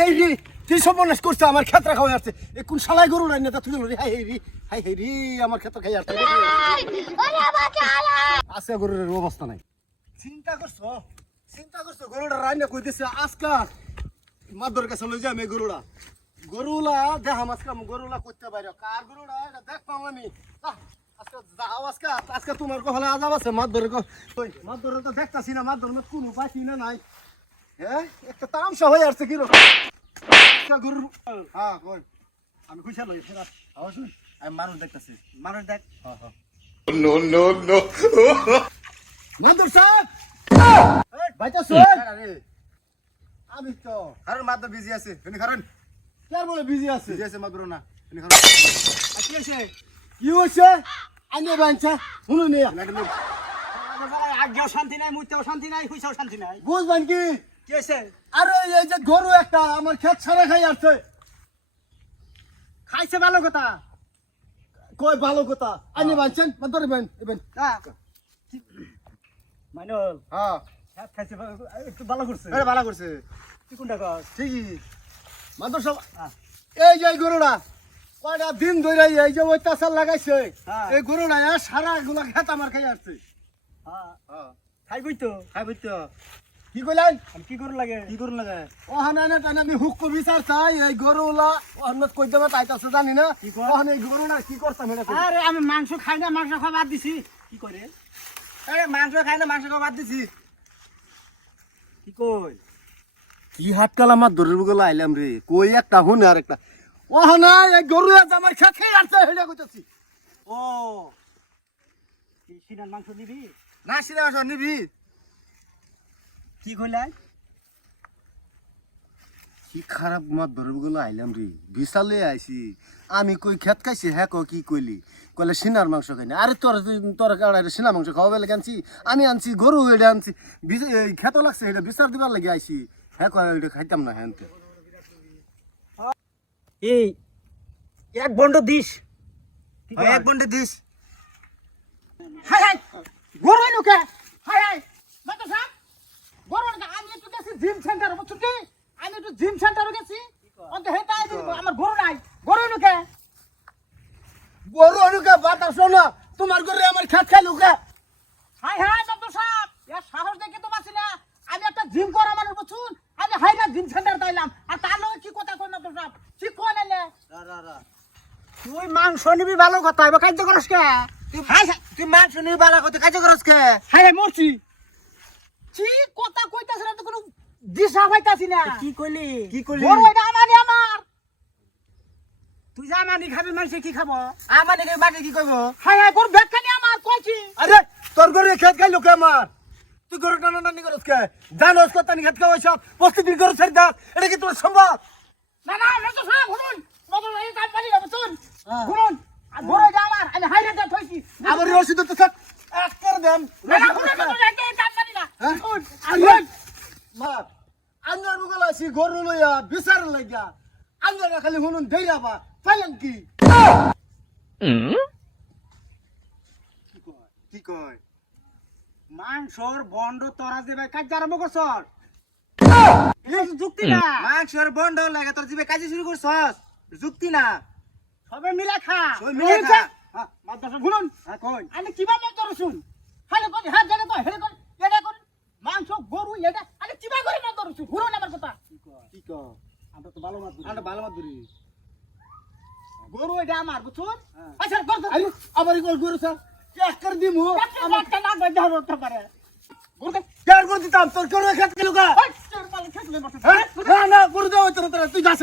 High রে কি সর্বনাশ করছে, আমার ক্ষেত্রে খাওয়া আসছে। এ কোন শালাই গরু নাই নেতা তুই হাই হাই রে, হাই হাই রে, আমার ক্ষেত্রে খাই আসছে। আজকে গরুর অবস্থা নাই। চিন্তা করছ? চিন্তা করছ? গরুটা রান্না কই দিছে আজকা মাদর কাছে লই যাম এই গরুটা। গরুলা মাছ কাম গরুলা করতে পারো। কার গরুটা? এটা দেখ পাম আমি আজকে আজকে তোমার কহলে আজাব আছে মাদর কই মাদর তো দেখতাছি না মাদর মত কোনো পাইছি না নাই। হ্যাঁ একটা তামসা হয়ে আসছে কি রকম? আজকে গরু হ্যাঁ কই আমি খুশি লই ফেরা আওয়াজ আমি মানুষ দেখতাছি। মানুষ দেখ। হ্যাঁ হ্যাঁ। No, no, no. মাদর সাহেব! ভাইটা শোন আমি তো কারণ মাত্র বিজি আছে। এনে কারণ কার বলে বিজি আছে? বিজি আছে মাত্র না এনে কারণ কি হয়েছে? কি হয়েছে? আইনে বাঞ্চা শুনো নে। আগেও শান্তি নাই মুইতেও শান্তি নাই হুইসাও শান্তি নাই বুঝবেন কি? আরে এই যে গরু একটা আমার ক্ষেত ছাড়া খাই আসছে খাইছে ভালো কথা। কই ভালো কথা? আইনে বাঞ্চেন মাদরে বান এবেন মাইনুল হ্যাঁ। খাইছে ভালো- একটু ভালো করছে। আরে ভালো করছে। তুই কোনটা কর ঠিকই। মাদর সব এই যে গরুটা কয়টা দিন ধরে এই যে অত্যাচার লাগাইছে হ্যাঁ। এই গরুটা সারা গুলা ক্ষেত আমার খাই আসছে। হ্যাঁ। হ্যাঁ। খাইবই তো। খাই বুঝতো কি কইলেন? কি করু লাগে? কি করুন লাগে? ওখানে না তাই আমি হুক্ক বিচার চাই এই গরুলা ওখানে কই দেবে তাই তো জানি না। কি কয়? ওখানে এই গরুলা কি করতাম এটা আরে আমি মাংস খাই না মাংস খাওয়া বাদ দিছি। কি করে আরে মাংস খাই না মাংস খাওয়া বাদ দিছি। কি কই? কি হাত কালা আমার দরেরগুলো আইলাম রে? কই একটা হুনে আর একটা। ওখানে এই গরু আছে আমার খেত আসছে হেডা কইতাছি। ও কি সিনার মাংস দিবি না সিনে মাংস নিবি। কি কইলাই কি খারাপ আমার দরেরগুলো আইলাম রে বিশালে আইছি। আমি কই খেত খাইছি হ্যাঁ কো কইলি? কইলে সিনার মাংস খাই না? আরে তোর তোর কাড়াই সিনা মাংস খাওয়া বেলে আনছি। আমি আনছি গরু এটা আনছি। খেত লাগছে এটা বিচার দিবার লাগে আইছি। হ্যাঁ কয় এটা খাইতাম না হ্যাঁ এই এক বন্ড দিস। এক বন্ডে দিস। হাই হাই। গরু এলো কে? হাই হাই মাতো সাহেব গরু না আমি একটু গেছি জিম সেন্টার বুঝছ কি আমি একটু জিম সেন্টারে গেছি অন্ত হেতা আমার গরু নাই গরু এলো কে গরু অনুকা বাতা শোনা তোমার গরু আমার খেত খাইলু কে হাই হাই মাতো সাহেব এ সাহস দেখে তো বাসি না। আমি একটা জিম করা মানুষ বুঝছুন? আমি হাই না জিম সেন্টার তাইলাম আর তার লগে কি কথা কই মাতো সাহেব কি কই নাইলে তুই মাংস নিবি ভালো কথা এবার খাদ্য করস কে? তুই হাই তুই মাংস নিবি বালা করতে কাজ করস কে? হাই হাই মরছি। কি কথা কইতাছ না তো কোনো দিশা পাইতাছি না। কি কইলি? কি করলি? গরু এটা আমারই আমার। তুই যা মানি খাবি মানুষে কি খাব? আমার নাকি বাকি কি কইব? হাই হাই গরু ব্যাগখানি আমার কইছি। আরে তোর গরু খেত খাইলু কে আমার? তুই গরু টানা টানি করস কে? জানোস কত টানি খেত খাওয়াই সব? প্রতিদিন গরু ছেড়ে দাও। এটা কি তোমার সম্ভব? না না না তো সব শুনুন। নতুন এই কাজ পারি না বুঝুন শুনুন আর গরু এটা আমার আমি হাই রেটে থইছি। আমার রসিদ তো স্যার এক করে দেন। না না নতুন এই কাজ পারি না। হ্যাঁ? শুনুন আরে মা আন্নার মুগল আছি গরু লইয়া বিচার লাগিয়া আন্নারা খালি হুনুন দেইরাবা পাইলেন কি কি কয়? মাংসর বন্ড তোরা দেবে কাজ আরম্ভ করছর এটা যুক্তি না। মাংসের বন্ড লাগে তোর জিবে কাজে শুরু করছস? যুক্তি না। সবে মিলে খা। সবে মিলে খা। হ্যাঁ মাদ্রাসা শুনুন। হ্যাঁ কই? আমি কীভাবে তোর শুন হালে কই হাত জায়গা কই হেলে কই এটা কই। মাংস গরু এটা আমি কিবা করে না তোর শুন শুনুন আমার কথা। কি কর আমরা তো ভালো মাছ আমরা ভালো মাছ ধরি গরু এটা আমার বুঝুন হ্যাঁ। আচ্ছা আরে আবার গল গরু স্যার। এক করে দিমু। আমার একটা না গই দাও তো পারে। গরু কে কেয়ার করে দিতাম? তোর গরু খেত গেল না না গরু দাও তোর। তুই যাস